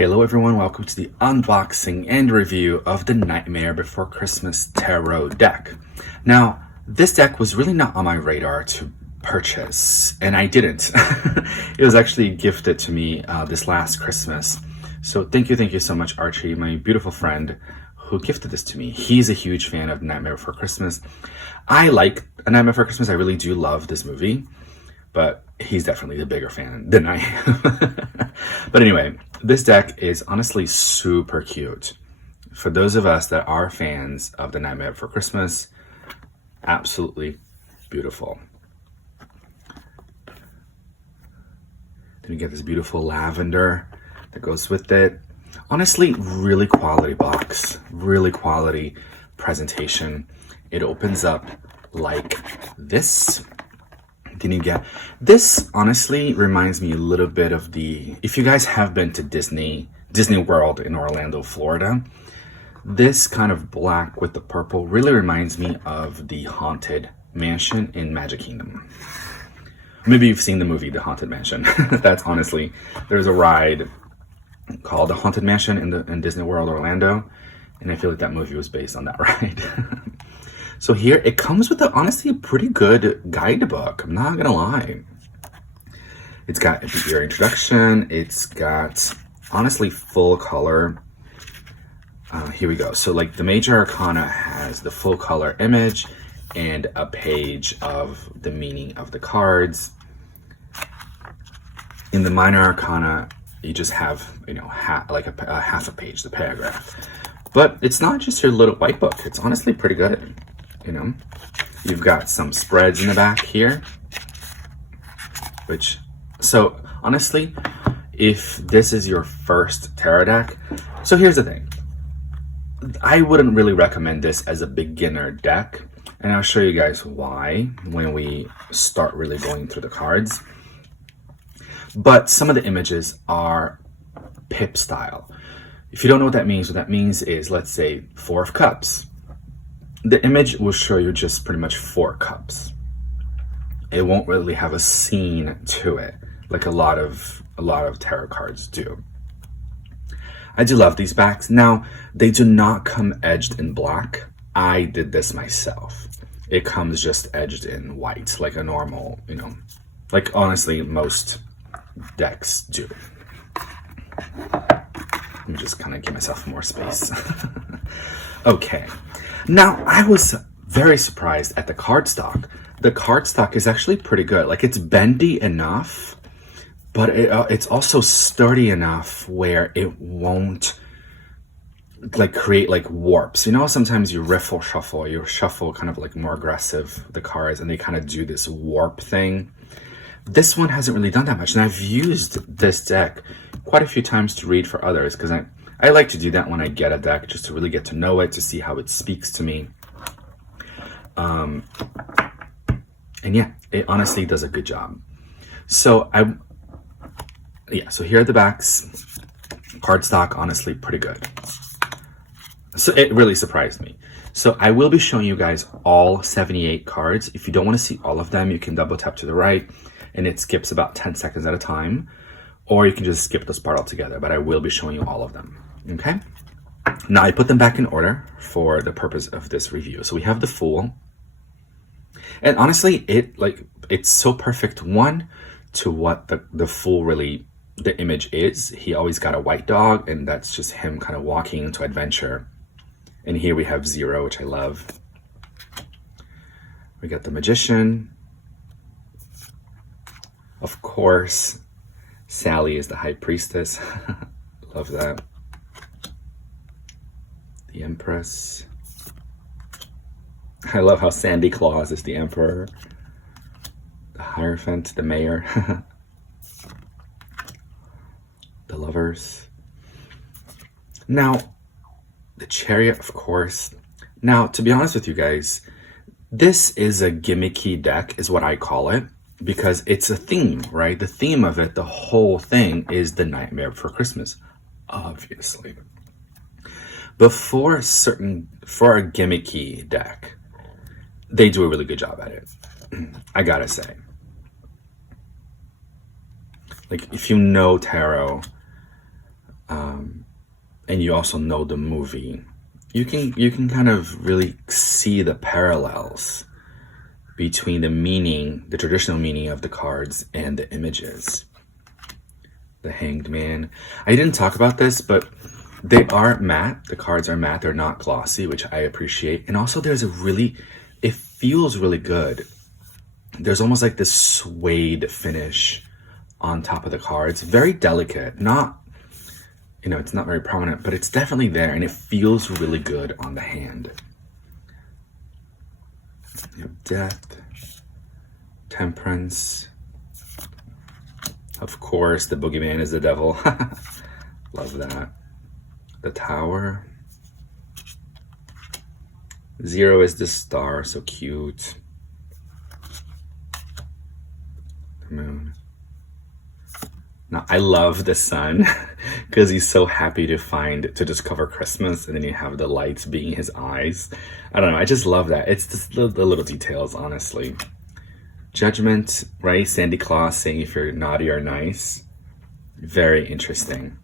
Hello everyone, welcome to the unboxing and review of the Nightmare Before Christmas Tarot deck. Now, this deck was really not on my radar to purchase, and I didn't. It was actually gifted to me this last Christmas. So thank you so much, Archie, my beautiful friend who gifted this to me. He's a huge fan of Nightmare Before Christmas. I like A Nightmare Before Christmas. I really do love this movie, but he's definitely the bigger fan than I am. But anyway, this deck is honestly super cute. For those of us that are fans of The Nightmare Before Christmas, absolutely beautiful. Then you get this beautiful lavender that goes with it. Honestly, really quality box, really quality presentation. It opens up like this. Then you get this. Honestly reminds me a little bit of if you guys have been to Disney World in Orlando, Florida, this kind of black with the purple really reminds me of the Haunted Mansion in Magic Kingdom. Maybe you've seen the movie The Haunted Mansion. That's honestly, there's a ride called The Haunted Mansion in Disney World Orlando, and I feel like that movie was based on that ride. So here it comes with honestly a pretty good guidebook. I'm not gonna lie. It's got your introduction. It's got honestly full color. Here we go. So like the major arcana has the full color image and a page of the meaning of the cards. In the minor arcana, you just have, half a page, the paragraph. But it's not just your little white book. It's honestly pretty good. You've got some spreads in the back here, so honestly, if this is your first tarot deck, so here's the thing. I wouldn't really recommend this as a beginner deck, and I'll show you guys why when we start really going through the cards. But some of the images are pip style. If you don't know what that means is, let's say, Four of Cups. The image will show you just pretty much 4 cups. It won't really have a scene to it like a lot of tarot cards do. I do love these backs. Now, they do not come edged in black. I did this myself. It comes just edged in white, like a normal, like honestly most decks do. Let me just kind of give myself more space. Okay. Now, I was very surprised at the cardstock. The cardstock is actually pretty good. Like, it's bendy enough, but it's also sturdy enough where it won't create warps. Sometimes you shuffle, you shuffle kind of like more aggressive the cards, and they kind of do this warp thing. This one hasn't really done that much, and I've used this deck quite a few times to read for others because I like to do that when I get a deck, just to really get to know it, to see how it speaks to me. And yeah, it honestly does a good job. So so here are the backs. Cardstock, honestly, pretty good. So it really surprised me. So I will be showing you guys all 78 cards. If you don't want to see all of them, you can double tap to the right, and it skips about 10 seconds at a time. Or you can just skip this part altogether, but I will be showing you all of them. Okay, now I put them back in order for the purpose of this review. So we have the Fool, and honestly, it's so perfect. One, to what the Fool really, the image is. He always got a white dog, and that's just him kind of walking into adventure. And here we have Zero, which I love. We got the Magician. Of course, Sally is the High Priestess. Love that. The Empress. I love how Sandy Claus is the Emperor. The Hierophant, the Mayor. The Lovers. Now, the Chariot, of course. Now, to be honest with you guys, this is a gimmicky deck, is what I call it, because it's a theme, right? The theme of it, the whole thing, is the Nightmare Before Christmas, obviously. But for a gimmicky deck, they do a really good job at it. I gotta say. Like, if you know tarot, and you also know the movie, you can kind of really see the parallels between the traditional meaning of the cards and the images. The Hanged Man. I didn't talk about this, but they are matte. The cards are matte. They're not glossy, which I appreciate. And also it feels really good. There's almost like this suede finish on top of the cards. Very delicate. It's not very prominent, but it's definitely there, and it feels really good on the hand. You have Death, Temperance. Of course, the boogeyman is the devil. Love that. The Tower. 0 is the star, so cute. The Moon. Now, I love the Sun because he's so happy to discover Christmas, and then you have the lights being his eyes. I don't know, I just love that. It's just the little details, honestly. Judgment, right? Santa Claus saying if you're naughty or nice. Very interesting.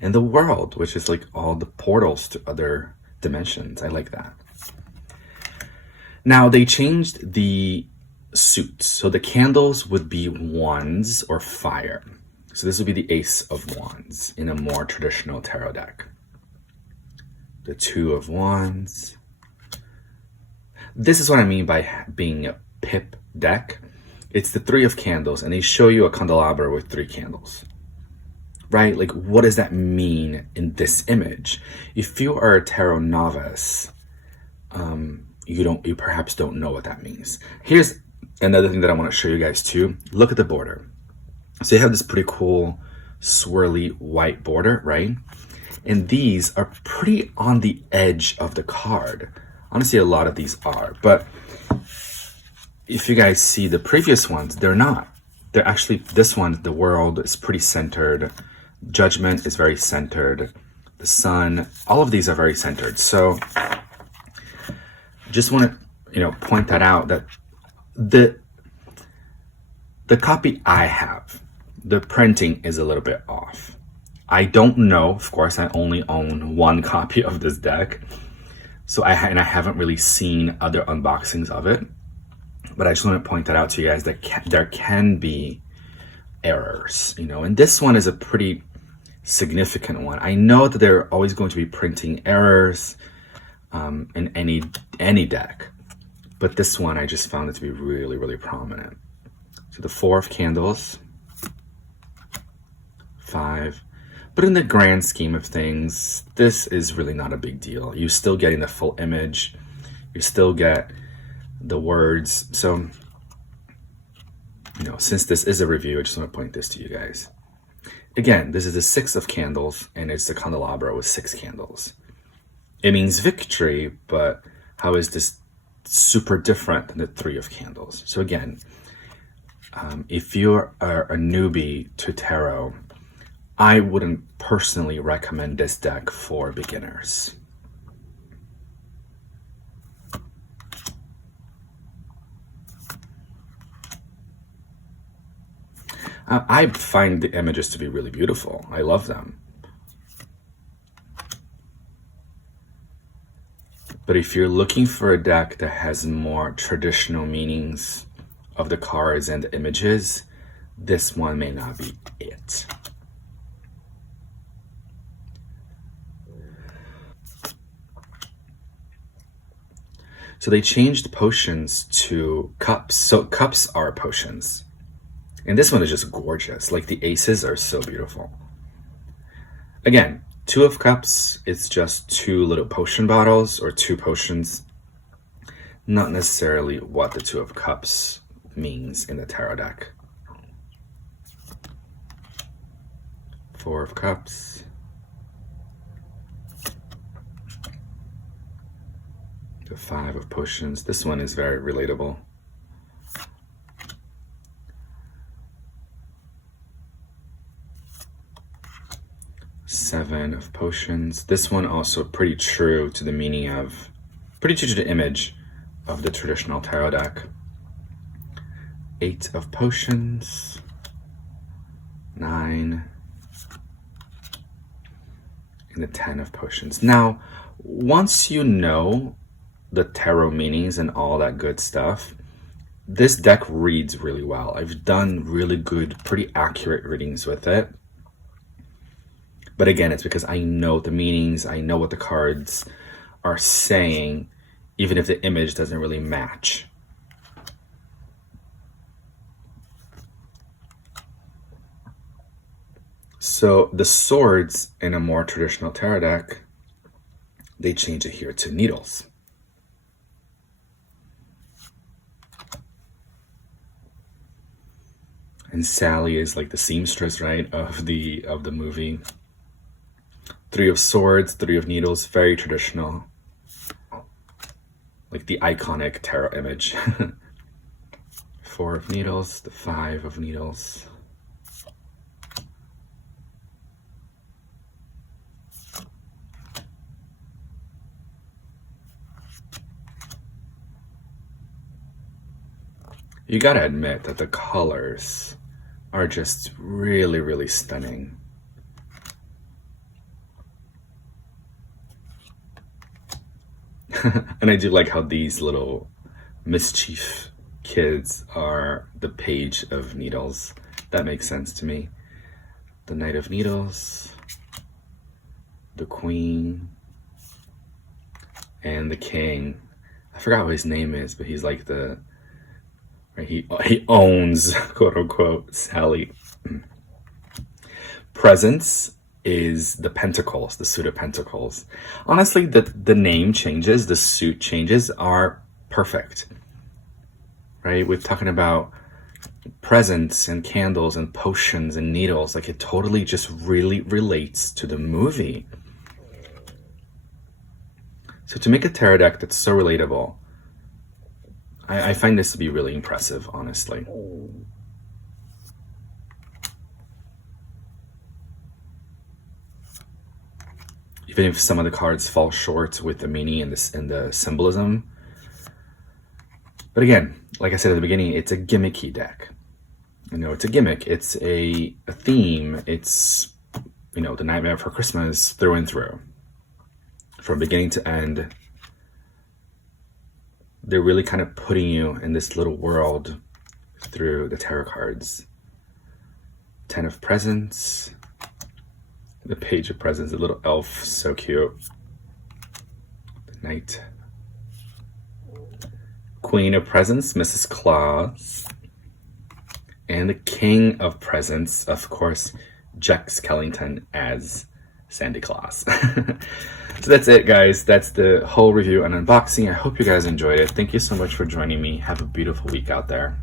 And the World, which is like all the portals to other dimensions. I like that. Now, they changed the suits. So the candles would be wands or fire. So this would be the Ace of Wands in a more traditional tarot deck. The Two of Wands. This is what I mean by being a pip deck. It's the Three of Candles, and they show you a candelabra with 3 candles. Right? Like, what does that mean in this image? If you are a tarot novice, you perhaps don't know what that means. Here's another thing that I want to show you guys too. Look at the border. So you have this pretty cool swirly white border, right? And these are pretty on the edge of the card. Honestly, a lot of these are, but if you guys see the previous ones, they're not. They're actually, this one, the World, is pretty centered. Judgment is very centered. The Sun, all of these are very centered. So just want to, point that out, that the copy I have, the printing is a little bit off. I don't know, of course, I only own 1 copy of this deck. So I haven't really seen other unboxings of it. But I just want to point that out to you guys, that there can be errors, and this one is a pretty significant one. I know that there are always going to be printing errors in any deck, but this one I just found it to be really, really prominent. So the 4 of Candles, 5, but in the grand scheme of things, this is really not a big deal. You're still getting the full image, you still get the words. So, since this is a review, I just want to point this to you guys. Again, this is the 6 of Candles, and it's the candelabra with 6 candles. It means victory, but how is this super different than the 3 of Candles? So again, if you're a newbie to tarot, I wouldn't personally recommend this deck for beginners. I find the images to be really beautiful. I love them. But if you're looking for a deck that has more traditional meanings of the cards and the images, this one may not be it. So they changed potions to cups. So cups are potions. And this one is just gorgeous. Like, the aces are so beautiful. Again, 2 of Cups, it's just 2 little potion bottles or 2 potions. Not necessarily what the 2 of Cups means in the tarot deck. 4 of Cups. The 5 of Potions. This one is very relatable. Seven of Potions. This one also pretty true to the meaning of, pretty true to the image of the traditional tarot deck. 8 of Potions. 9. and the 10 of potions. Now, once you know the tarot meanings and all that good stuff, this deck reads really well. I've done really good, pretty accurate readings with it. But again, it's because I know the meanings, I know what the cards are saying, even if the image doesn't really match. So the swords in a more traditional tarot deck, they change it here to needles. And Sally is like the seamstress, right, of the movie. 3 of swords, 3 of needles, very traditional. Like the iconic tarot image. 4 of needles, the 5 of needles. You gotta admit that the colors are just really, really stunning. And I do like how these little mischief kids are the page of needles. That makes sense to me. The Knight of Needles, the Queen, and the King. I forgot what his name is, but he's like the... Right, he owns, quote unquote, Sally. Presence is the pentacles, the suit of pentacles. Honestly, the name changes, the suit changes are perfect. Right? We're talking about presents and candles and potions and needles. Like, it totally just really relates to the movie. So to make a tarot deck that's so relatable, I find this to be really impressive, honestly. Even if some of the cards fall short with the meaning and the symbolism. But again, like I said at the beginning, it's a gimmicky deck. You know, it's a gimmick. It's a theme. It's, you know, the Nightmare Before Christmas through and through. From beginning to end. They're really kind of putting you in this little world through the tarot cards. 10 of Presents. The Page of Presents, the little elf, so cute. The Knight. Queen of Presents, Mrs. Claus. And the King of Presents, of course, Jack Skellington as Santa Claus. So that's it, guys. That's the whole review and unboxing. I hope you guys enjoyed it. Thank you so much for joining me. Have a beautiful week out there.